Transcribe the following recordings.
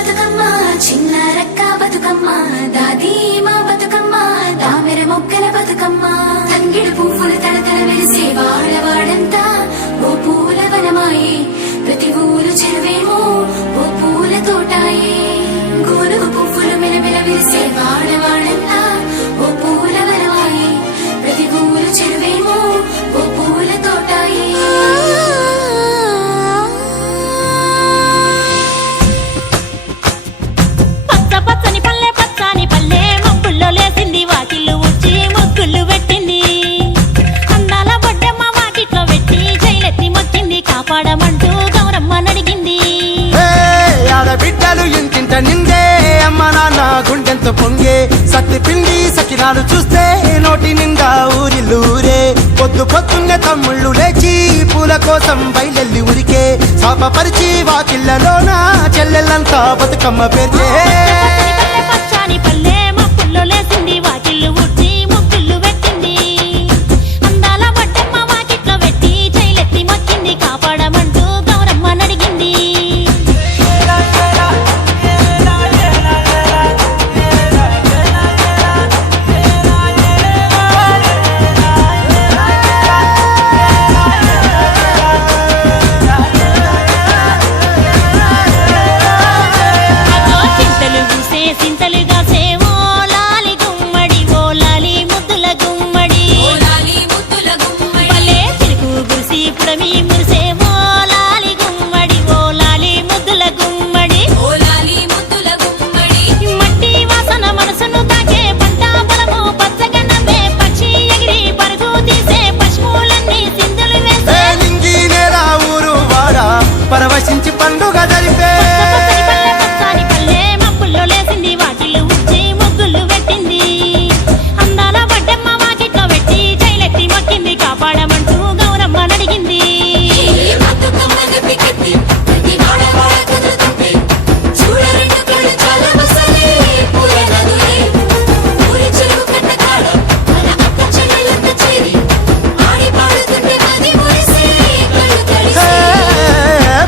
బతుకమ్మ చిన్న రక్క బతుకమ్మ దాది మా బతుకమ్మ దామెర మొక్కల బతుకమ్మ తంగిడు పువ్వులు తడతడ వెలిసే వాడవాడంతా ఓ పూల వనమాయే ప్రతి ఊరు చెరువేమో ఓ పూల తోటాయే గోలుగు పువ్వులు మెలమెల విరిసే వాడవాడంతా ఓ పూల వనమాయే ప్రతి ఊరు చెరువేమో ఓ పూల తోటాయే కాపాడమంటూ గౌరమ్మ నడిగింది. ఆడబిడ్డలు ఇంటింట నిందే అమ్మ నాన్న గుండెంతో పొంగే సత్తి పిండి సకినాలు చూస్తే నోటి నిండా ఊరిల్లూరే పొద్దు పొద్దున్నే తమ్ముళ్ళు లేచి పూల కోసం బయలెల్లి ఉరికే శాపపరిచి వాకిళ్లలోన చెల్లెళ్ళంతా బతుకమ్మ పేర్చే పచ్చాని పల్లె మప్పుల్లో లేసింది వాకిళ్ళు ఉడ్చి ముగ్గుళ్ళు పెట్టింది. అందాల బొడ్డమ్మ వాకిట్లో పెట్టి జైలెత్తి మొక్కింది కాపాడమంటూ గౌరమ్మ నడిగింది. చింతలు పూసే సింతలుగా సేవో లాలి గుమ్మడి ఓ లాలి ముద్దుల గుమ్మడి భలే చిరుకు గురిసి పుడమి మురిసేమో లాలి గుమ్మడి ఓ లాలి ముద్దుల గుమ్మడి మట్టి వాసన మనసును తాకే పంట పొలము పచ్చగా నవ్వే పక్షి ఎగిరి పరుగు తీసే పశువులన్నీ సింధులు వేసే నింగి నేల ఊరు వాడా పరవశించి పండుగ జరిపే పచ్చని పల్లె మప్పుల్లో లేసింది వాకిళ్ళు ఉచ్చి ముగ్గులు పెట్టింది. అందాల బొడ్డమ్మ వాకిట్లో పెట్టి జైలెత్తి మొక్కింది కాపాడమంటూ గౌరమ్మ నడిగింది.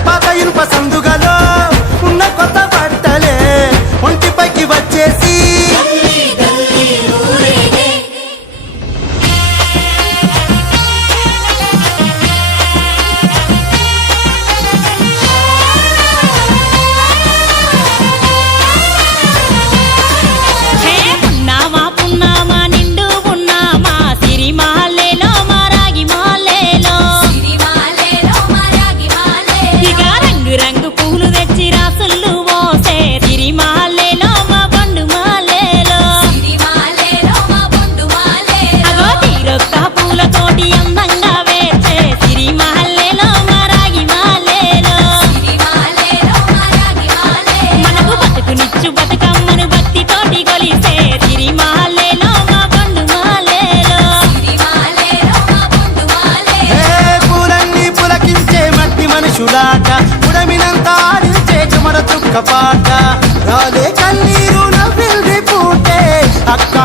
పాత ఇనుప సందుగలో ఉన్న కొత్త బట్టలే ఒంటిపైకి వచ్చేసి హే పున్నామా పున్నామా నిండు పున్నామా సిరి మాలేలో మా రాగి మాలేలో ఇక రంగు రంగు పూలు తెచ్చి రాసుళ్ళు మోసే సిరి మాలేలో మా బండు మాలేలో అగో తీరొక్క పూలతోటి అందంగా వేచే సిరి మాలేలో మా రాగి మాలేలో మనకు బతుకునిచ్చు బతుకమ్మను భక్తితోటి కొలిసే సిరి మాలేలో మా బండు మాలేలో పూలన్నీ పులకించే మట్టి మనుషులాట పుడమినంతా ఆడించే చెమర చుక్క పాట రాలే కన్నీరు నవ్విల్ది పూటే అక్క